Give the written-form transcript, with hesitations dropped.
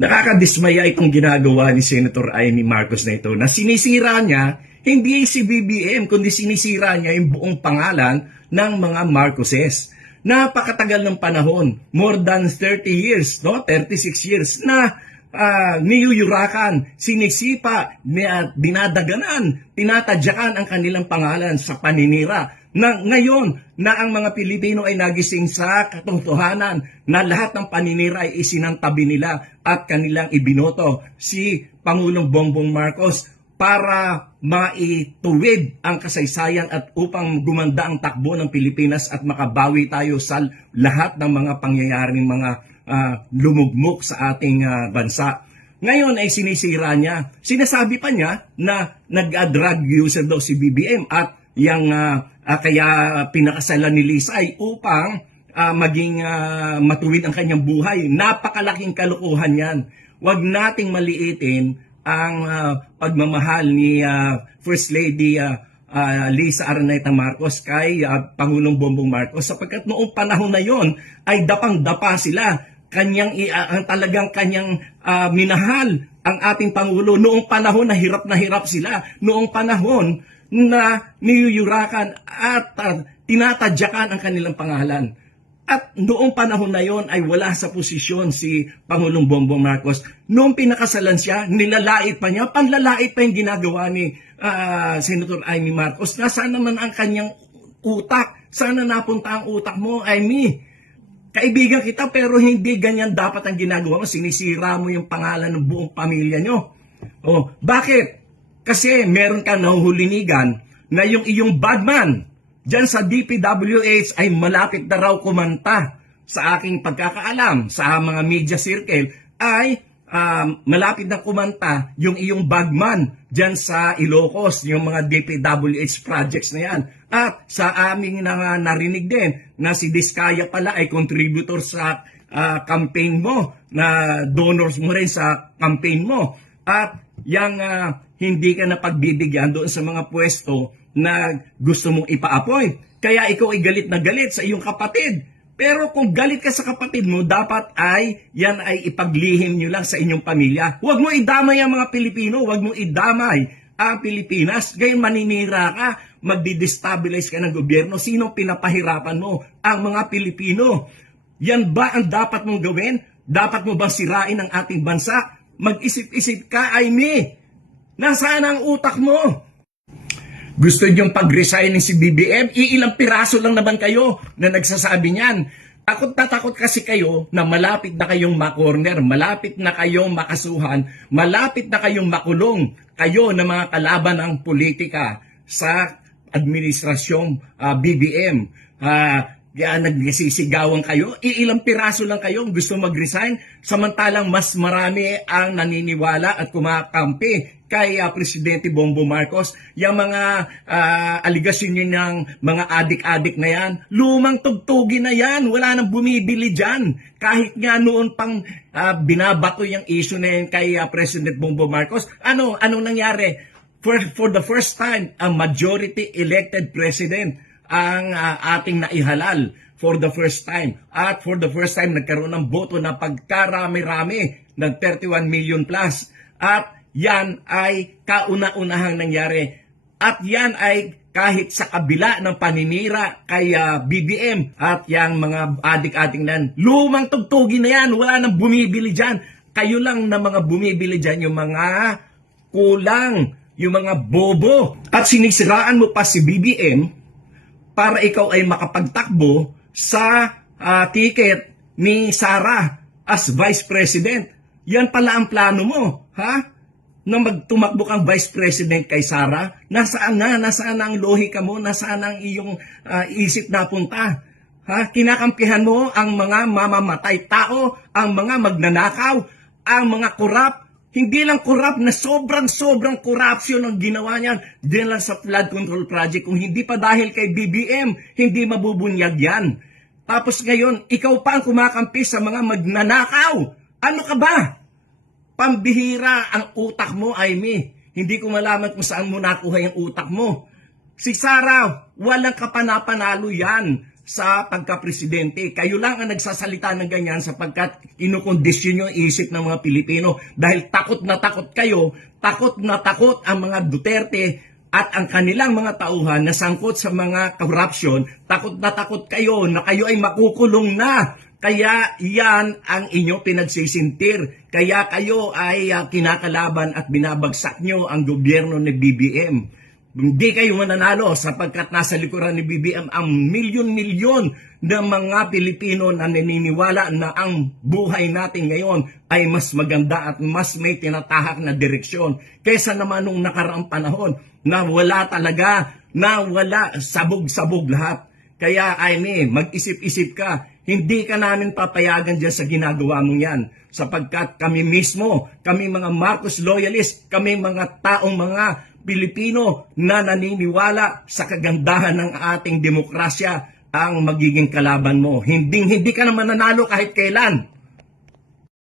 Nakakadismaya itong ginagawa ni Senator Amy Marcos na ito na sinisira niya hindi si BBM kundi sinisira niya yung buong pangalan ng mga Marcoses. Napakatagal ng panahon, more than 30 years, no? 36 years na niyuyurakan, sinisipa, dinadaganan, tinatadyakan ang kanilang pangalan sa paninira. Na ngayon na ang mga Pilipino ay nagising sa katotohanan na lahat ng paninira ay isinantabi nila at kanilang ibinoto si Pangulong Bongbong Marcos para maituwid ang kasaysayan at upang gumanda ang takbo ng Pilipinas at makabawi tayo sa lahat ng mga pangyayaring mga lumugmok sa ating bansa. Ngayon ay sinisira niya. Sinasabi pa niya na nag-drug user daw si BBM at yung kaya pinakasalan ni Lisa ay upang maging matuwid ang kanyang buhay. Napakalaking kalokohan yan. Huwag nating maliitin ang pagmamahal ni First Lady Lisa Araneta Marcos kay Pangulong Bongbong Marcos sapagkat noong panahon na yon ay dapang-dapa sila. Talagang kanyang minahal ang ating Pangulo noong panahon na hirap sila. Noong panahon na niyuyurakan at tinatadyakan ang kanilang pangalan. At noong panahon na yon ay wala sa posisyon si Pangulong Bongbong Marcos. Noong pinakasalan siya, nilalait pa niya, panlalait pa yung ginagawa ni Senator Amy Marcos. Nasaan naman ang kanyang utak? Sana napunta ang utak mo, Amy? Kaibigan kita pero hindi ganyan dapat ang ginagawa mo. Sinisira mo yung pangalan ng buong pamilya nyo. Oh, bakit? Kasi meron kang nahuhulinigan na yung iyong bagman dyan sa DPWH ay malapit na raw kumanta sa aking pagkakaalam sa mga media circle ay malapit na kumanta yung iyong bagman dyan sa Ilocos, yung mga DPWH projects na yan. At sa aming narinig din na si Diskaya pala ay contributor sa campaign mo, na donors mo rin sa campaign mo. At yung hindi ka na pagbibigyan doon sa mga pwesto na gusto mong ipa-appoint. Kaya ikaw ay galit na galit sa iyong kapatid. Pero kung galit ka sa kapatid mo, dapat ay yan ay ipaglihim nyo lang sa inyong pamilya. Huwag mo idamay ang mga Pilipino, huwag mo idamay ang Pilipinas. Gayon maninira ka, magdi-destabilize ka ng gobyerno. Sino pinapahirapan mo? Ang mga Pilipino. Yan ba ang dapat mong gawin? Dapat mo bang sirain ang ating bansa? Mag-isip-isip ka, Amy. Nasaan ang utak mo? Gusto niyong pag-resign si BBM? Iilang piraso lang naman kayo na nagsasabi niyan. Takot na takot kasi kayo na malapit na kayong makorner, malapit na kayong makasuhan, malapit na kayong makulong kayo na mga kalaban ng politika sa administrasyong BBM. Nagsisigawan kayo, iilang piraso lang kayo gusto mag-resign, samantalang mas marami ang naniniwala at kumakampi kay Presidente Bongbong Marcos. Yung mga aligasyon niya ng mga adik-adik na yan, lumang tugtugin na yan, wala nang bumibili dyan. Kahit nga noon pang binabato yung issue na yan kay President Bongbong Marcos, anong nangyari? For the first time, a majority elected president ang ating naihalal for the first time. At for the first time, nagkaroon ng boto na pagkarami-rami ng 31 million plus. At yan ay kauna-unahang nangyari. At yan ay kahit sa kabila ng paninira kay BBM at yung mga adik-adik nan. Lumang tugtugin na yan, wala nang bumibili dyan. Kayo lang na mga bumibili dyan, yung mga kulang, yung mga bobo. At sinisiraan mo pa si BBM para ikaw ay makapagtakbo sa ticket ni Sara as Vice President. Yan pala ang plano mo, ha? Na magtumakbo kang Vice President kay Sara. Nasaan na ang lohika mo? Nasaan ang iyong isip na punta? Ha? Kinakampihan mo ang mga mamamatay tao, ang mga magnanakaw, ang mga korap. Hindi lang korap na sobrang corruption ang ginawa niyan din lang sa flood control project. Kung hindi pa dahil kay BBM, hindi mabubunyag yan. Tapos ngayon, ikaw pa ang kumakampi sa mga magnanakaw. Ano ka ba? Pambihira ang utak mo, Amy. Hindi ko malaman kung saan mo nakuha yung utak mo. Si Sara, walang kapanapanalo yan sa pagka-presidente. Kayo lang ang nagsasalita ng ganyan sapagkat kinukondisyon nyo ang isip ng mga Pilipino dahil takot na takot ang mga Duterte at ang kanilang mga tauhan na sangkot sa mga corruption. Takot na takot kayo na kayo ay makukulong na. Kaya yan ang inyo pinagsisintir. Kaya kayo ay kinakalaban at binabagsak nyo ang gobyerno ni BBM. Hindi kayo mananalo sapagkat nasa likuran ni BBM ang milyon-milyon na mga Pilipino na naniniwala na ang buhay natin ngayon ay mas maganda at mas may tinatahak na direksyon kaysa naman nung nakaraang panahon na wala talaga, na wala, sabog-sabog lahat. Kaya Aimee, mag-isip-isip ka. Hindi ka namin papayagan dyan sa ginagawa mong yan. Sapagkat kami mismo, kami mga Marcos loyalist, kami mga taong mga Pilipino na naniniwala sa kagandahan ng ating demokrasya ang magiging kalaban mo. Hindi ka naman nanalo kahit kailan.